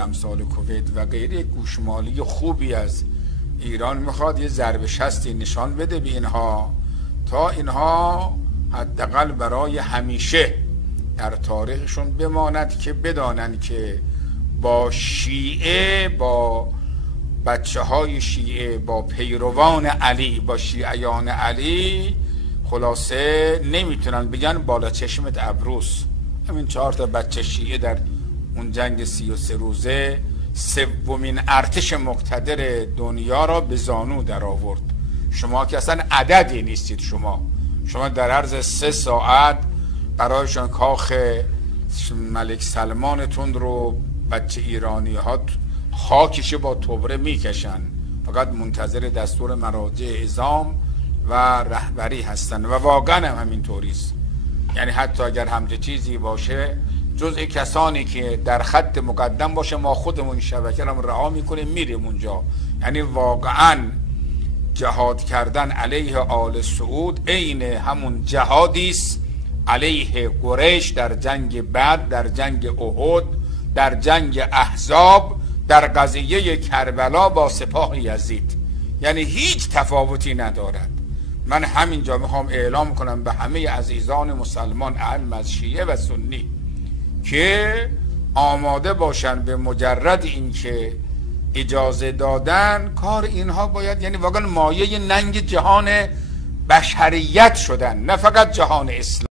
امثال کویت و غیره گوشمالی خوبی از ایران میخواد یه ضربه شستی نشان بده به اینها تا اینها حداقل برای همیشه در تاریخشون بماند که بدانند که با شیعه، با بچه های شیعه، با پیروان علی، با شیعیان علی خلاصه نمیتونن بگن بالا چشمت ابروس. همین 4 تا بچه شیعه در اون جنگ 33 روزه سومین ارتش مقتدر دنیا را به زانو در آورد. شما که اصلا عددی نیستید. شما در عرض 3 ساعت برایشان کاخ ملک سلمانتون رو بچه ایرانی ها خاکش با توبره میکشن، فقط منتظر دستور مراجع اعظام و رهبری هستن و واقعا هم همین طوریست. یعنی حتی اگر همچه چیزی باشه جزء کسانی که در خط مقدم باشه ما خودمون شبکه رو رها میکنیم میریم اونجا. یعنی واقعا جهاد کردن علیه آل سعود عین همون جهادی است علیه قریش در جنگ بدر، در جنگ احد، در جنگ احزاب، در قضیه کربلا با سپاه یزید. یعنی هیچ تفاوتی ندارد. من همینجا میخوام اعلام کنم به همه عزیزان مسلمان اهل از شیعه و سنی که آماده باشن به مجرد اینکه اجازه دادن کار اینها باید، یعنی واقعا مایه ننگ جهان بشریت شدن، نه فقط جهان اسلام.